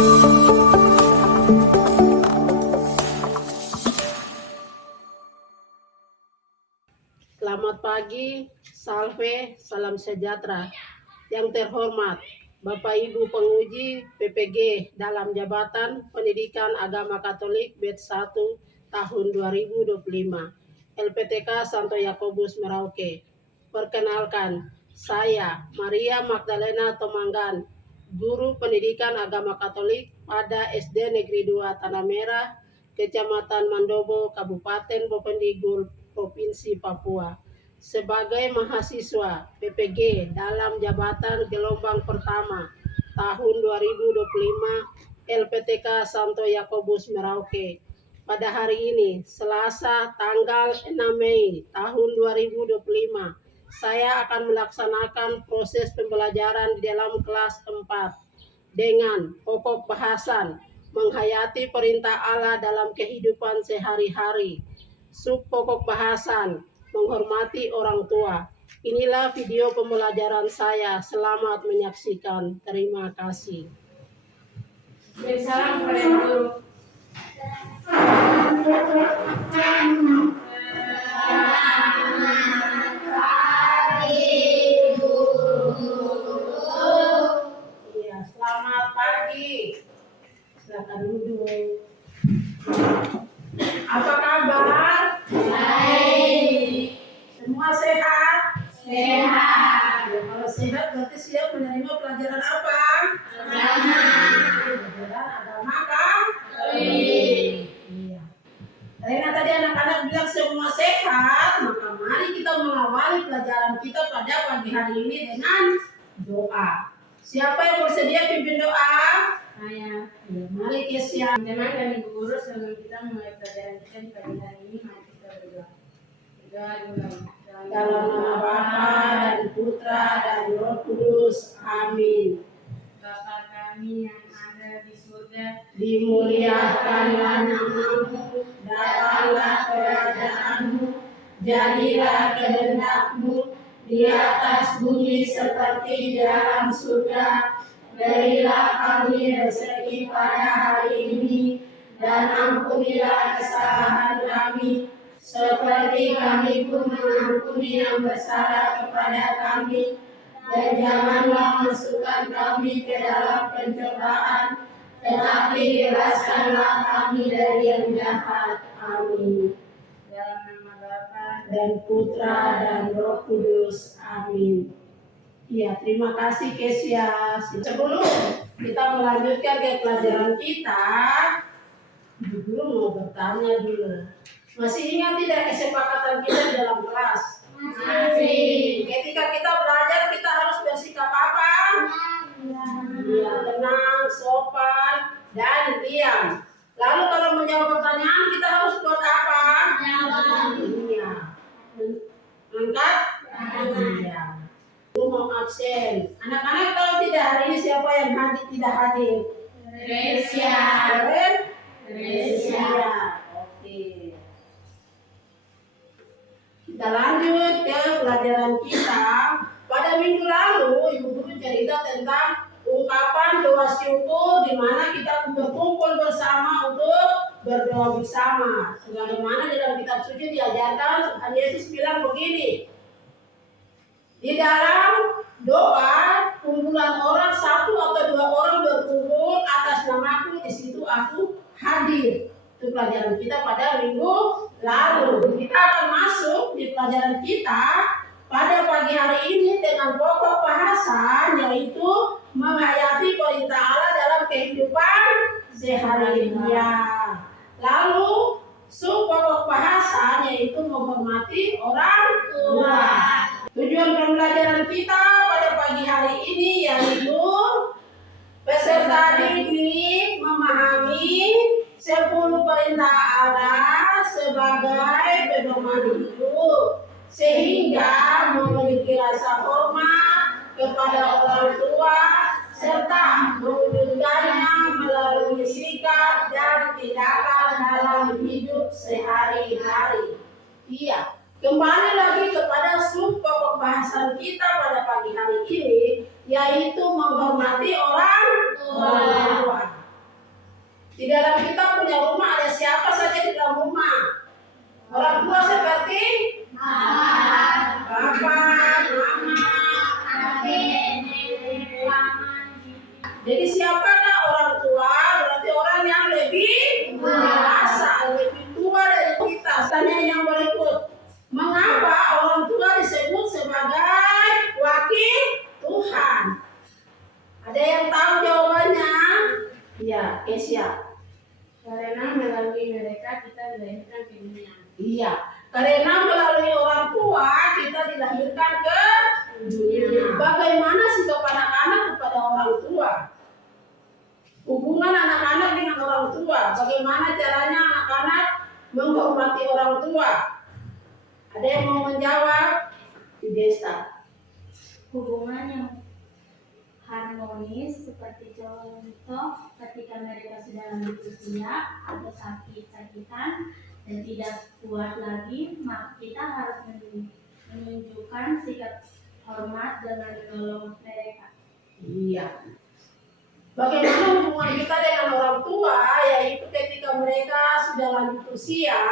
Selamat pagi, salve, salam sejahtera. Yang terhormat, Bapak Ibu penguji PPG dalam jabatan Pendidikan Agama Katolik Batch 1 tahun 2025, LPTK Santo Yakobus Merauke. Perkenalkan, saya Maria Magdalena Tomanggan, Guru Pendidikan Agama Katolik pada SD Negeri 2 Tanah Merah, Kecamatan Mandobo, Kabupaten Bovendigul, Provinsi Papua, sebagai mahasiswa PPG dalam jabatan gelombang pertama tahun 2025 LPTK Santo Yakobus Merauke. Pada hari ini, Selasa tanggal 6 Mei tahun 2025, saya akan melaksanakan proses pembelajaran di dalam kelas 4 dengan pokok bahasan menghayati perintah Allah dalam kehidupan sehari-hari. Sub pokok bahasan menghormati orang tua. Inilah video pembelajaran saya. Selamat menyaksikan. Terima kasih. Salam kepada guru. Iya, selamat pagi. Silakan duduk. Apa kabar? Baik. Semua sehat? Sehat. Ya, kalau sehat berarti siap menerima pelajaran apa? Agama. Pelajaran agama kan? Baik. Iya. Karena tadi anak-anak bilang semua sehat, maka mari kita mengawali pelajaran kita pada pagi hari ini dengan doa. Siapa yang bersedia pimpin doa? Saya. Ya, mari Kesia. Teman dan guru sebelum kita mulai pelajaran kita di pagi hari ini, mari kita berdoa. Berdoa dulu. Dalam nama Bapa dan Putra dan Roh Kudus. Amin. Bapa kami yang ada di surga, Dimuliakanlah namamu, datanglah kerajaanmu, jadilah kehendak-mu di atas bumi seperti di dalam surga. Berilah kami rezeki pada hari ini, dan ampunilah kesalahan kami, seperti kami pun mengampuni yang bersalah kepada kami. Dan janganlah masukkan kami ke dalam pencobaan, tetapi bebaskanlah kami dari yang jahat. Amin. dalam nama Bapa Dan Putra dan Roh Kudus. Amin. Ya, terima kasih Kesia. Sebelum kita melanjutkan ke pelajaran kita, Guru mau bertanya dulu. Masih ingat tidak kesepakatan kita di dalam kelas? masih. Ketika kita belajar, kita harus bersikap apa? Ya, tenang, sopan, dan diam. Lalu kalau menjawab pertanyaan, kita harus buat apa? Iya. Angkat? Iya. Guru mau absen. Anak-anak tahu tidak hari ini siapa yang tidak hadir? Gresia. Keren? Gresia. Oke. Kita lanjut ke pelajaran kita. Pada minggu lalu, Ibu Guru cerita tentang ungkapan doa syukur di mana kita berkumpul bersama untuk berdoa bersama. Sebagaimana dalam kitab suci diajarkan, Tuhan Yesus bilang begini. Di dalam doa, kumpulan orang, satu atau dua orang berkumpul atas namaku, di situ aku hadir. Itu pelajaran kita pada minggu lalu. Kita akan masuk di pelajaran kita pada pagi hari ini dengan pokok bahasan, yaitu menghayati perintah Allah dalam kehidupan sehari-hari. Lalu sub pokok bahasan yaitu menghormati orang tua. Tujuan pembelajaran kita pada pagi hari ini yaitu peserta didik memahami 10 perintah Allah sebagai pedoman hidup, sehingga memiliki rasa hormat kepada orang tua serta mewujudkannya melalui sikap dan tindakan dalam hidup sehari-hari. Iya, kembali lagi kepada sub pokok bahasan kita pada pagi hari ini, yaitu menghormati orang tua. Di dalam kita punya rumah ada siapa saja di dalam rumah? Orang tua seperti Bapak, Mama, adik, nenek, paman. Jadi siapakah orang tua? Berarti orang yang lebih dewasa, lebih tua dari kita. Tanya yang berikut, mengapa orang tua disebut sebagai wakil Tuhan? Ada yang tahu jawabannya? Ya, Kesia. Karena melalui mereka kita dilahirkan ke dunia. Iya, karena melalui orang tua kita dilahirkan ke dunia. Bagaimana sikap anak-anak kepada orang tua? Hubungan anak-anak dengan orang tua. Bagaimana caranya anak-anak menghormati orang tua? Ada yang mau menjawab? Di desa. Hubungan yang harmonis seperti contoh ketika mereka sudah lanjut usia atau sakit-sakitan dan tidak kuat lagi, maka kita harus menunjukkan sikap hormat dengan menolong mereka. Iya. Bagaimana hubungan kita dengan orang tua, yaitu ketika mereka sudah lanjut usia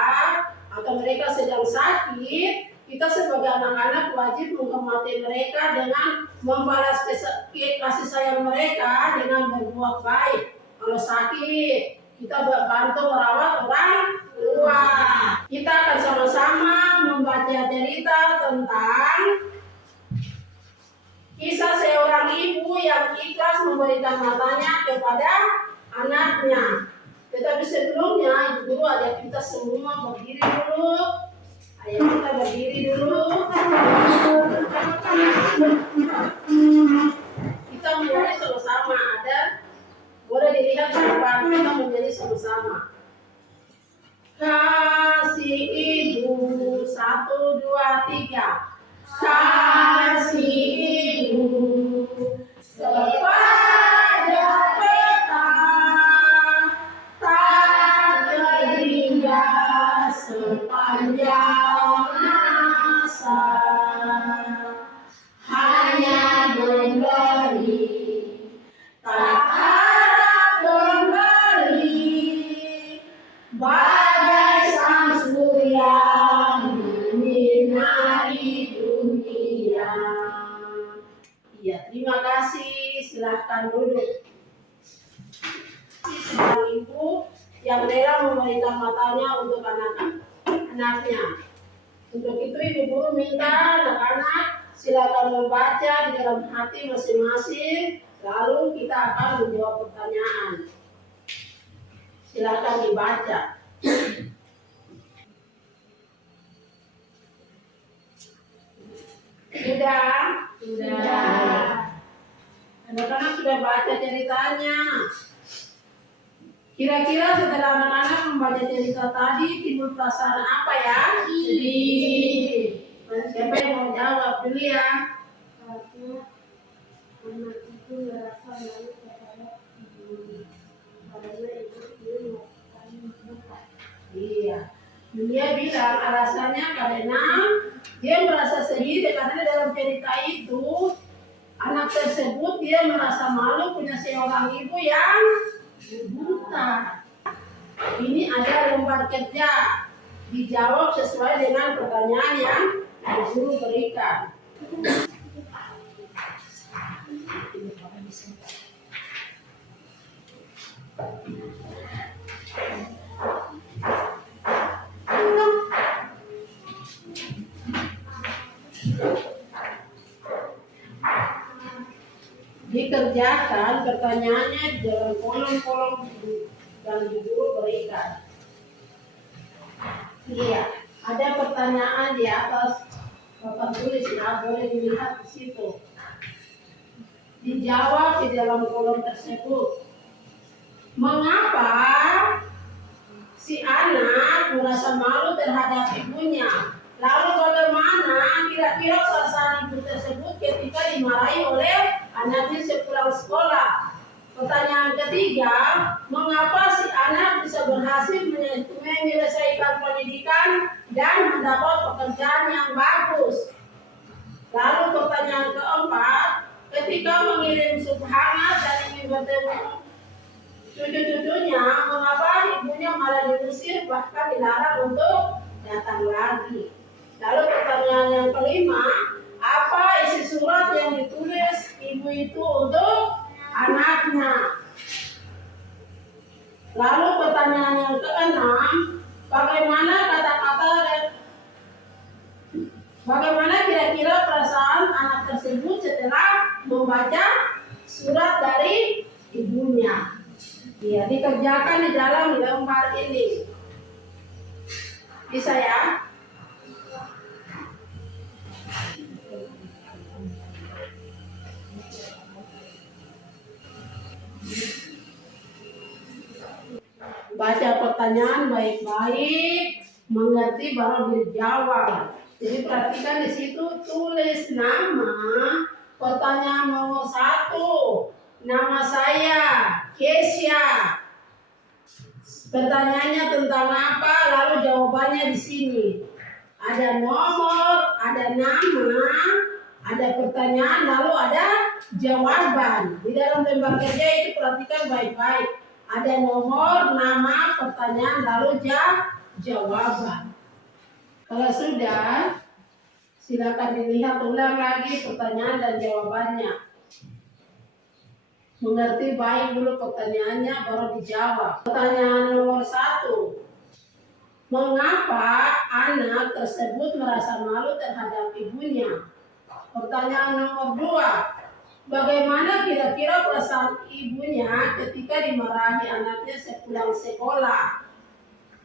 atau mereka sedang sakit, kita sebagai anak-anak wajib menghormati mereka dengan membalas kasih sayang mereka dengan berbuat baik. Kalau sakit, kita bantu merawat orang tua. Kita akan sama-sama membaca cerita tentang kisah seorang ibu yang ikhlas memberikan matanya kepada anaknya. Tetapi sebelumnya, Ibu Guru ajak kita semua berdiri dulu. Ayo kita berdiri dulu. Kita menyanyi sama-sama. Ada boleh dilihat di depan, kita menyanyi sama-sama. Kasih Ibu, 1, 2, 3. Kasih Ibu kepada petang, tak terhingga sepanjang masa, hanya memberi, tak harap memberi, bagai sang surya menyinari dunia. Iya, terima kasih. Silahkan duduk. Seorang ibu yang rela memberikan matanya untuk anaknya. Untuk itu Ibu Guru minta anak-anak silakan membaca di dalam hati masing-masing. Lalu kita akan menjawab pertanyaan. Silakan dibaca. Sudah? Sudah. Anak-anak sudah baca ceritanya. Kira-kira setelah anak-anak membaca cerita tadi timbul perasaan apa ya? Sedih. Siapa yang mau jawab dulu ya? Karena anak itu merasa malu kepada ibu, karena ibu melakukan bukan. Iya. Dia bilang alasannya karena dia merasa sedih karena dalam cerita itu anak tersebut dia merasa malu punya seorang ibu yang buta. Ini ada lembar kerja, dijawab sesuai dengan pertanyaan yang Guru berikan. Dikerjakan pertanyaannya di dalam kolom-kolom dan Guru berikan. Iya, ada pertanyaan di atas papan tulis ya, boleh dilihat di situ. Dijawab di dalam kolom tersebut. Mengapa si anak merasa malu terhadap ibunya? Lalu bagaimana kira-kira suasana ibu tersebut ketika dimarahi oleh anaknya sepulang sekolah? Pertanyaan ketiga, mengapa si anak bisa berhasil menyelesaikan pendidikan dan mendapat pekerjaan yang bagus? Lalu pertanyaan keempat, ketika mengirim sup hangat dan ingin bertemu cucu-cucunya, mengapa ibunya malah diusir bahkan dilarang untuk datang lagi. Lalu pertanyaan yang kelima, apa isi surat yang ditulis ibu itu untuk anaknya? Lalu pertanyaan yang keenam, bagaimana kira-kira perasaan anak tersebut setelah membaca surat dari ibunya? Ya, dikerjakan di dalam lembar ini. Bisa ya? Baca pertanyaan baik-baik, mengerti baru dijawab. Jadi perhatikan di situ tulis nama. Pertanyaan nomor 1, nama saya Kesia. Pertanyaannya tentang apa? Lalu jawabannya di sini. Ada nomor, ada nama, ada pertanyaan, lalu ada jawaban. Di dalam lembar kerja itu perhatikan baik-baik. Ada nomor, nama, pertanyaan, lalu jawaban. Kalau sudah, silakan dilihat ulang lagi pertanyaan dan jawabannya. Mengerti baik dulu pertanyaannya, baru dijawab. Pertanyaan nomor 1. Mengapa anak tersebut merasa malu terhadap ibunya? Pertanyaan nomor 2. Bagaimana kira-kira perasaan ibunya ketika dimarahi anaknya sepulang sekolah?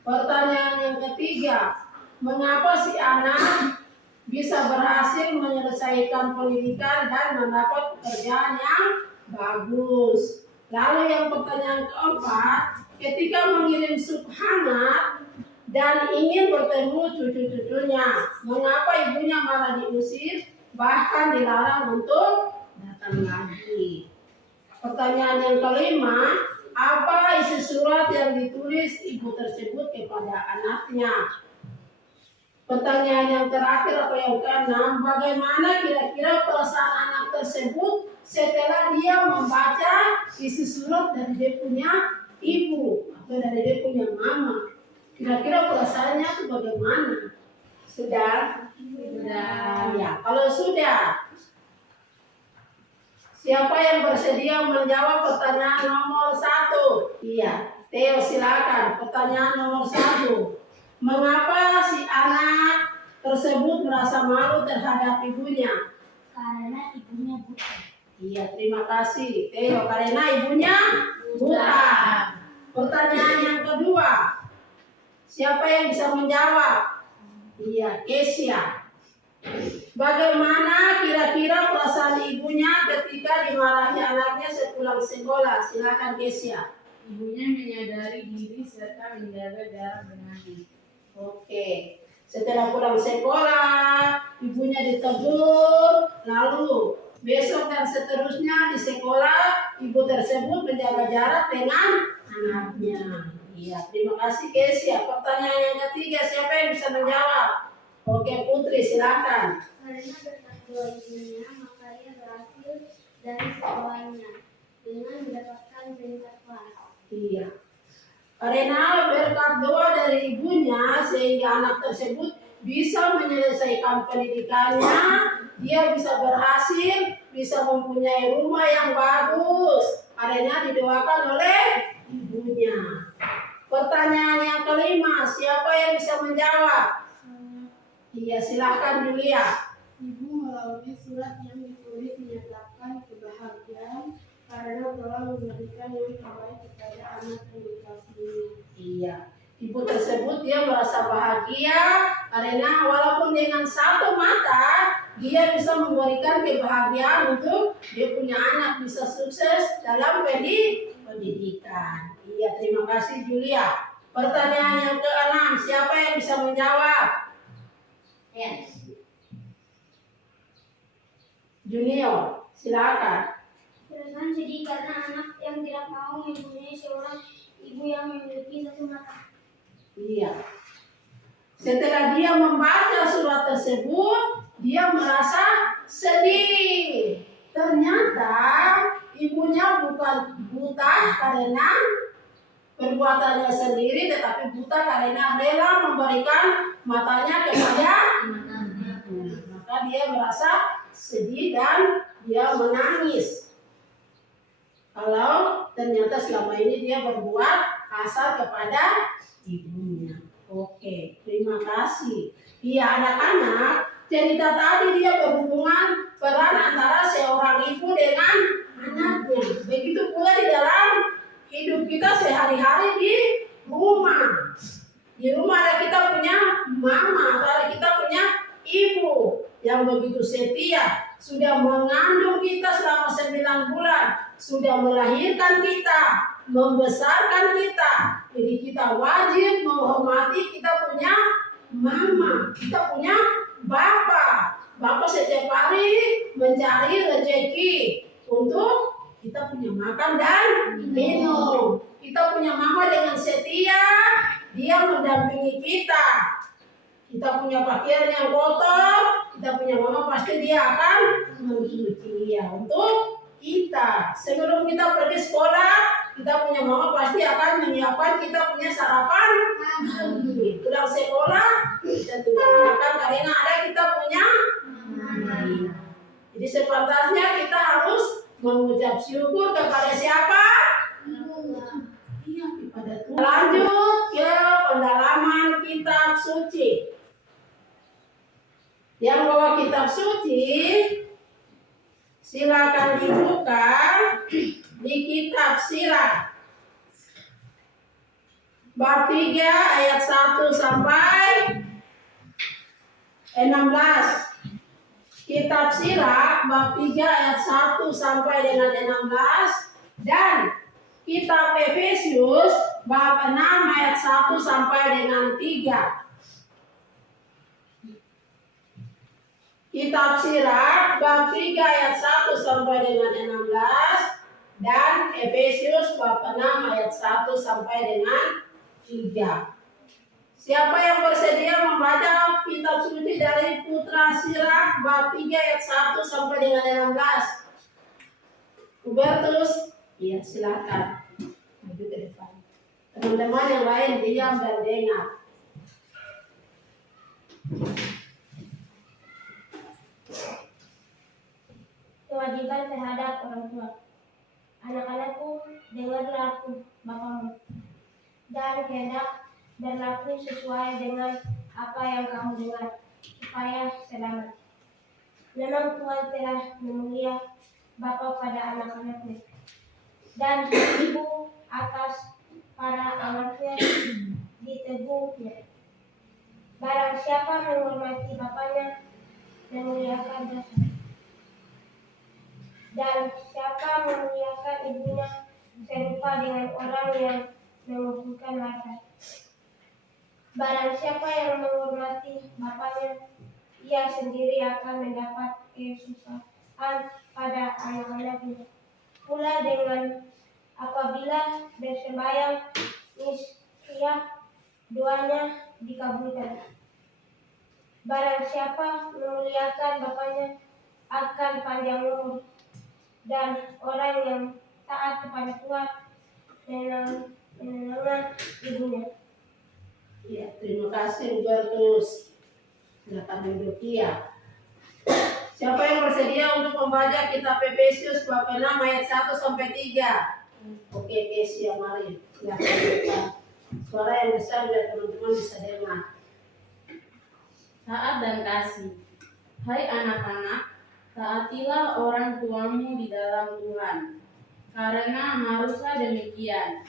Pertanyaan yang ketiga, mengapa si anak bisa berhasil menyelesaikan pendidikan dan mendapat pekerjaan yang bagus? Lalu yang pertanyaan keempat, ketika mengirim sup hangat dan ingin bertemu cucu-cucunya, mengapa ibunya malah diusir, bahkan dilarang untuk datang lagi? Pertanyaan yang kelima, apa isi surat yang ditulis ibu tersebut kepada anaknya? Pertanyaan yang terakhir atau yang keenam, bagaimana kira-kira perasaan anak tersebut setelah dia membaca isi surat dari dia punya ibu atau dari dia punya mama? Kira-kira perasaannya itu bagaimana? Sudah? Sudah. Ya, kalau sudah, siapa yang bersedia menjawab pertanyaan nomor 1? Iya, Theo silakan. Pertanyaan nomor 1. Mengapa si anak tersebut merasa malu terhadap ibunya? Karena ibunya buta. Iya, terima kasih Theo. Karena ibunya buta. Pertanyaan yang kedua. Siapa yang bisa menjawab? Iya, Kesia. Bagaimana kira-kira perasaan ibunya ketika dimarahi anaknya sepulang sekolah? Silakan Kesia. Ibunya menyadari diri serta menjaga jarak dengannya. Oke. Setelah pulang sekolah, ibunya ditegur, lalu besok dan seterusnya di sekolah, ibu tersebut menjaga jarak dengan anaknya. Iya, terima kasih Kesia. Pertanyaan yang ketiga, siapa yang bisa menjawab? Oke, Putri silakan. Karena berkat doa ibunya, maka ia berhasil dari sekolahnya dengan mendapatkan peringkat kelas. Iya. Karena berkat doa dari ibunya sehingga anak tersebut bisa menyelesaikan pendidikannya, dia bisa berhasil, bisa mempunyai rumah yang bagus. Karena didoakan oleh ibunya. Pertanyaan yang kelima, siapa yang bisa menjawab? Iya, silakan Julia. Ibu melalui surat yang ditulis menyatakan kebahagiaan karena telah memberikan yang terbaik kepada anak yang dikasihinya. Iya, ibu tersebut dia merasa bahagia karena walaupun dengan satu mata dia bisa memberikan kebahagiaan untuk dia punya anak bisa sukses dalam pendidikan. Iya, terima kasih Julia. Pertanyaan yang ke-6, siapa yang bisa menjawab? Ya. Junior, silakan. Perasaan sedih karena anak yang tidak mau mempunyai seorang ibu yang memiliki satu mata. Iya. Setelah dia membaca surat tersebut, dia merasa sedih. Ternyata ibunya bukan buta karena perbuatannya sendiri, tetapi buta karena rela memberikan matanya kepada anaknya. Maka dia merasa sedih dan dia menangis. Kalau ternyata selama ini dia berbuat kasar kepada ibunya. Oke, terima kasih. Iya anak-anak, cerita tadi dia berhubungan peran antara seorang ibu dengan anaknya. Begitu pula di dalam hidup kita sehari-hari di rumah. Di rumah ada kita punya mama, ada kita punya ibu yang begitu setia, sudah mengandung kita selama 9 bulan, sudah melahirkan kita, membesarkan kita. Jadi kita wajib menghormati kita punya mama, kita punya bapak. Bapak setiap hari mencari rezeki untuk kita punya makan dan minum. Kita punya mama dengan setia, dia mendampingi kita. Kita punya pakaian yang kotor, kita punya mama pasti dia akan mencuci ya untuk kita. Sebelum kita pergi sekolah, kita punya mama pasti akan menyiapkan kita punya sarapan pagi. Pulang sekolah, kita tinggal makan karena ada kita punya mama. Jadi sepantasnya kita harus mengucap syukur kepada siapa? Iya, kepada Tuhan. Lanjut ke pendalaman kitab suci. Yang bawa kitab suci, silakan dibuka di kitab Sirah. Bab 3 ayat 1 sampai 16. Kitab Sirah bab 3 ayat 1 sampai dengan 16 dan kitab Efesius bab 6 ayat 1 sampai dengan 3. Kitab Sirah bab 3 ayat 1 sampai dengan 16 dan Efesius bab 6 ayat 1 sampai dengan 3. Siapa yang bersedia membaca kitab suci dari Putra Sirah bab 3 ayat 1 sampai dengan 16? Hubertus, iya silakan maju ke depan. Teman-teman yang lain diam dan dengar. Kewajiban terhadap orang tua. Anak-anakku, dengarlah aku, Bapamu, dan hendak berlaku sesuai dengan apa yang kamu dengar, supaya selamat. Memang Tuhan telah memulia bapa pada anak-anaknya, dan ibu atas para anaknya ditegurnya. Barang siapa menghormati bapaknya, memuliakan dosa. Dan siapa memuliakan ibunya, serupa dengan orang yang mengumpulkan harta. Barang siapa yang menghormati bapaknya, ia sendiri akan mendapat kesusahan pada anak-anaknya. Pula dengan apabila bersembahyang, niscaya doanya dikabulkan. Barang siapa memuliakan bapaknya akan panjang umur, dan orang yang taat kepada Tuhan menenangkan ibunya. Ya, terima kasih Hubertus. Silakan duduk ya. Siapa yang bersedia untuk membaca kitab Efesius bab 6 ayat 1 sampai 3? Oke, Kesia, mari. Silakan buka. Suara yang besar biar teman-teman bisa dengar. Taat dan kasih. Hai anak-anak, taatilah orang tuamu di dalam Tuhan, karena haruslah demikian.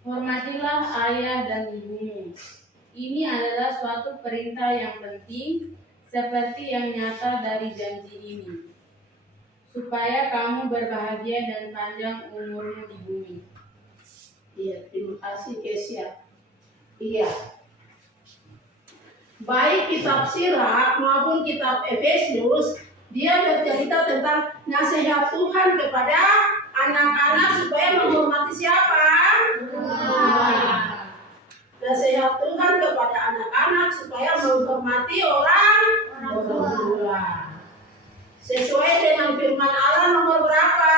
Hormatilah ayah dan ibumu. Ini adalah suatu perintah yang penting, seperti yang nyata dari janji ini, supaya kamu berbahagia dan panjang umurmu di bumi. Iya, terima kasih Kesia. Iya. Baik kitab Sirah maupun kitab Efesius, dia bercerita tentang nasihat Tuhan kepada anak-anak supaya menghormati siapa? Nasihat Tuhan kepada anak-anak supaya menghormati orang tua. Sesuai dengan firman Allah nomor berapa?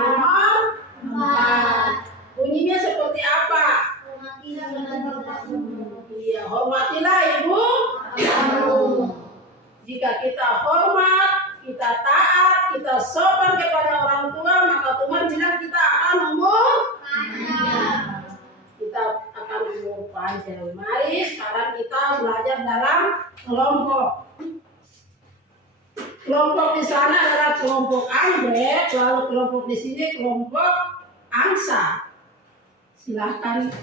Nomor 4. Bunyinya kita sopan kepada orang tua, maka Tuhan bilang kita akan umur kita akan umur panjang. Mari sekarang kita belajar dalam kelompok. Kelompok di sana adalah kelompok anggrek, lalu kelompok di sini kelompok angsa. Silahkan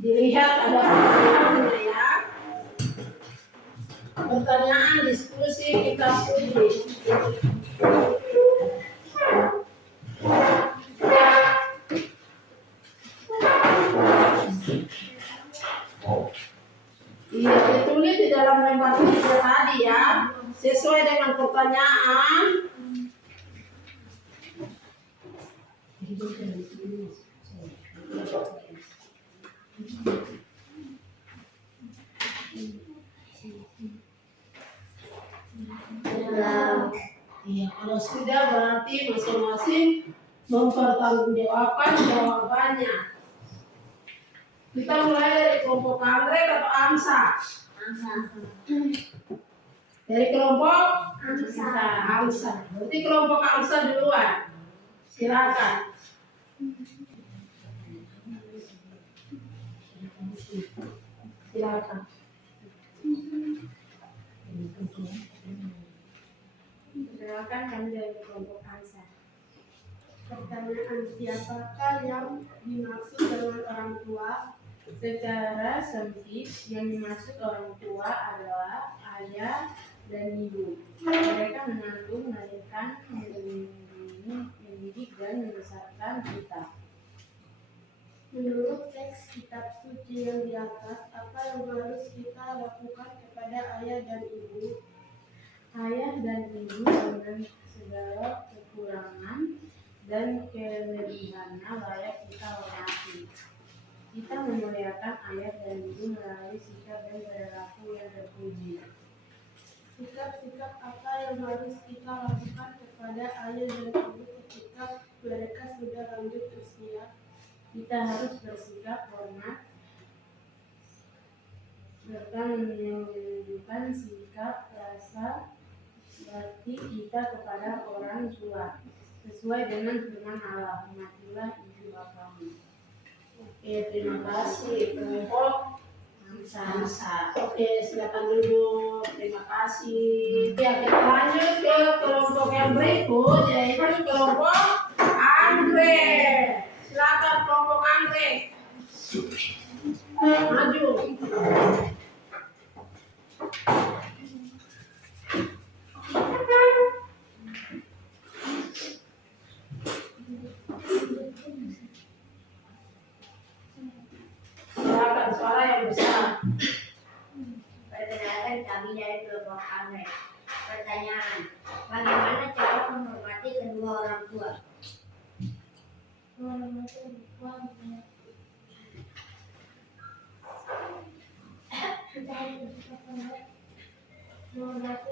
dilihat ada pertanyaannya ya. Pertanyaan diskusi kita studi. Iya, ditulis di dalam lembar tiga tadi ya, sesuai dengan pertanyaan. Iya, kalau sudah berarti masing-masing mempertanggungjawabkan jawabannya. Kita mulai dari kelompok anggrek atau angsa? Dari kelompok angsa. Berarti kelompok angsa duluan. Silakan. Silakan. Perkenalkan, kami dari kelompok angsa. Pertanyaan, siapakah yang dimaksud dengan orang tua? Secara sempit, yang dimaksud orang tua adalah ayah dan ibu. Mereka mengandung, melahirkan, mendidik, dan membesarkan kita. Menurut teks kitab suci yang di atas, apa yang harus kita lakukan kepada ayah dan ibu? Ayah dan ibu dengan segala kekurangan dan kelebihannya layak kita hormati. Kita memuliakan ayah dan ibu melalui sikap dan perilaku yang terpuji. Sikap-sikap apa yang harus kita lakukan kepada ayah dan ibu ketika mereka sudah lanjut usia? Kita harus bersikap hormat serta menunjukkan sikap rasa bakti kita kepada orang tua sesuai dengan firman Allah, hormatilah ibu bapamu. Oke, terima kasih kelompok angsa. Oke, silakan duduk. Terima kasih. Ya, kita lanjut ke kelompok yang berikut, yaitu kelompok anggrek. Silakan kelompok anggrek. Maju. Silakan suara yang besar. Perkenalkan, kami dari kelompok anggrek. Pertanyaan, bagaimana cara menghormati kedua orang tua? Menghormati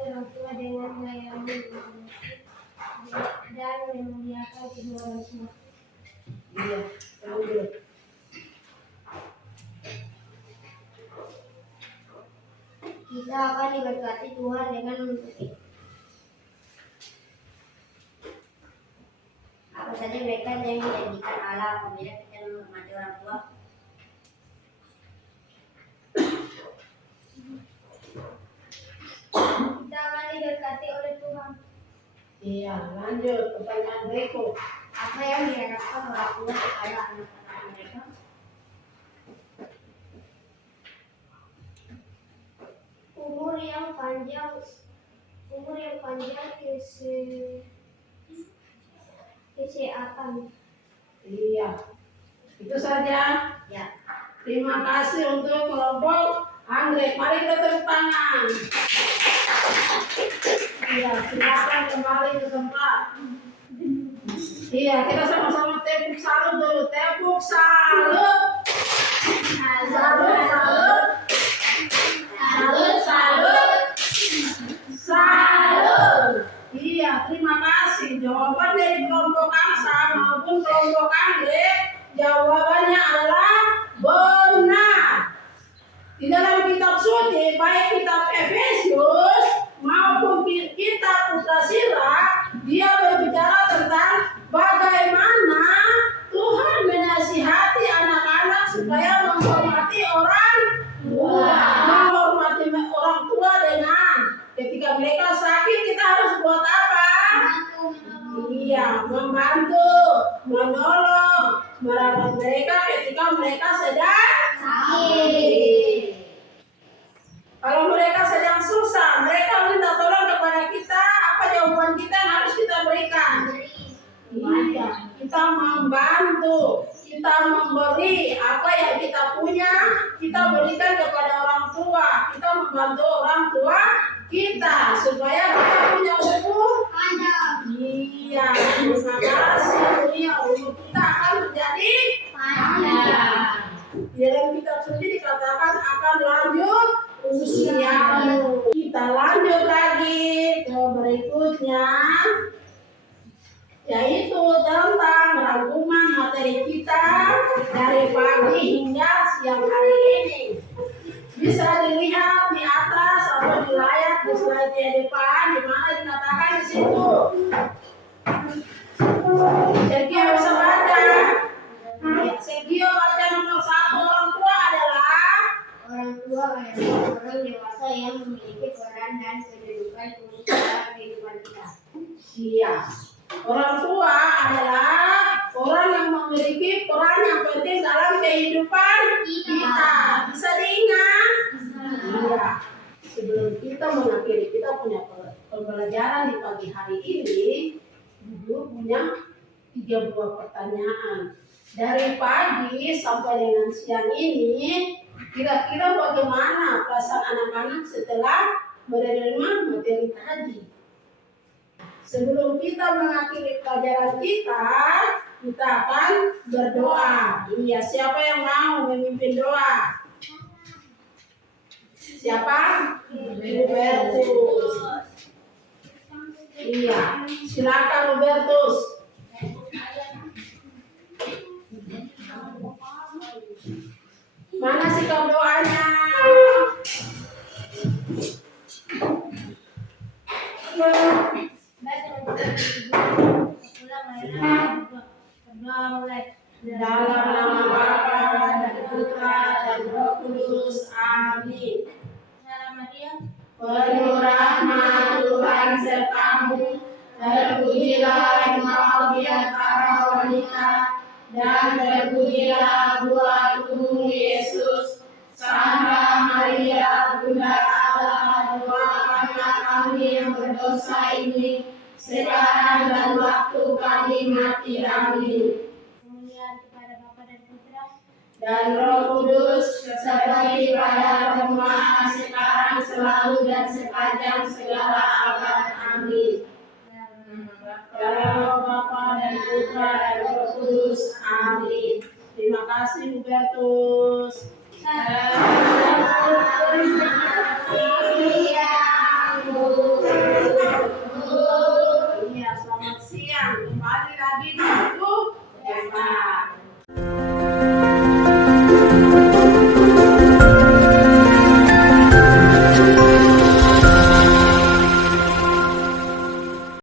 orang tua dengan menyayangi dan memuliakan kedua orang tua. Iya, lanjut. Kita akan diberkati Tuhan dengan mengikuti apa saja mereka yang dijanjikan Allah apabila kita menghormati orang tua. Kita akan diberkati oleh Tuhan. Iya, lanjut. Pertanyaan berikut. Apa yang diharapkan orang tua kepada anak-anak mereka? Umur yang panjang kesehatan. Iya, itu saja. Ya. Terima kasih untuk kelompok anggrek. Mari kita tepuk tangan. Iya, silakan kembali ke tempat. Iya, kita sama-sama tepuk salut dulu. Tepuk salut. Salut, salut. Salut, salut. Salut. Iya, terima kasih. Jawaban dari kelompok angsa maupun kelompok anggrek, jawabannya adalah benar. Di dalam kitab suci, baik kitab Efesius maupun kitab Utasila, di Iya, membantu, menolong, merawat mereka ketika mereka sedang sakit. Kalau mereka sedang susah, mereka minta tolong kepada kita, apa jawaban kita yang harus kita berikan? Iya, kita membantu, kita memberi apa yang kita punya, kita berikan kepada orang tua, kita membantu orang tua kita supaya kita punya umur panjang. Iya, terima kasih. Dunia umur kita akan menjadi panjang. Di dalam kitab suci dikatakan akan lanjut usiamu. Kita lanjut lagi ke berikutnya, yaitu tentang rangkuman materi kita dari pagi hingga siang hari ini. Bisa dilihat di atas atau di layar di slide di depan, di mana dikatakan di situ. Sergio bisa baca. Ya, Sergio baca nomor 1. Orang tua adalah orang dewasa yang memiliki peran dan kedudukan khusus dalam kehidupan kita. Iya. Orang tua adalah orang yang memiliki peran yang penting dalam kehidupan kita. Bisa diingat? Iya. Sebelum kita mengakhiri kita punya pembelajaran di pagi hari ini, Ibu punya 3 buah pertanyaan. Dari pagi sampai dengan siang ini, kira-kira bagaimana perasaan anak-anak setelah menerima materi tadi? Sebelum kita mengakhiri pelajaran kita akan berdoa. Iya, siapa yang mau memimpin doa? Siapa? Hubertus. Iya, silakan Hubertus. Mana sikap doanya? Dalam nama Bapa dan Putra dan Roh Kudus. Amin. Penuh rahmat Tuhan sertamu, terpujilah engkau di antara wanita, dan terpujilah buah tubuhmu Yesus. Santa Maria, Bunda Allah, doakanlah kami yang berdosa ini, sekarang dan waktu kami mati. Amin. Dan Roh Kudus seperti pada permulaan sekarang, selalu, dan sepanjang segala abad. Amin. Dalam Bapa dan Putra dan Roh Kudus. Amin. Terima kasih Hubertus. Iya, selamat siang. Kembali lagi di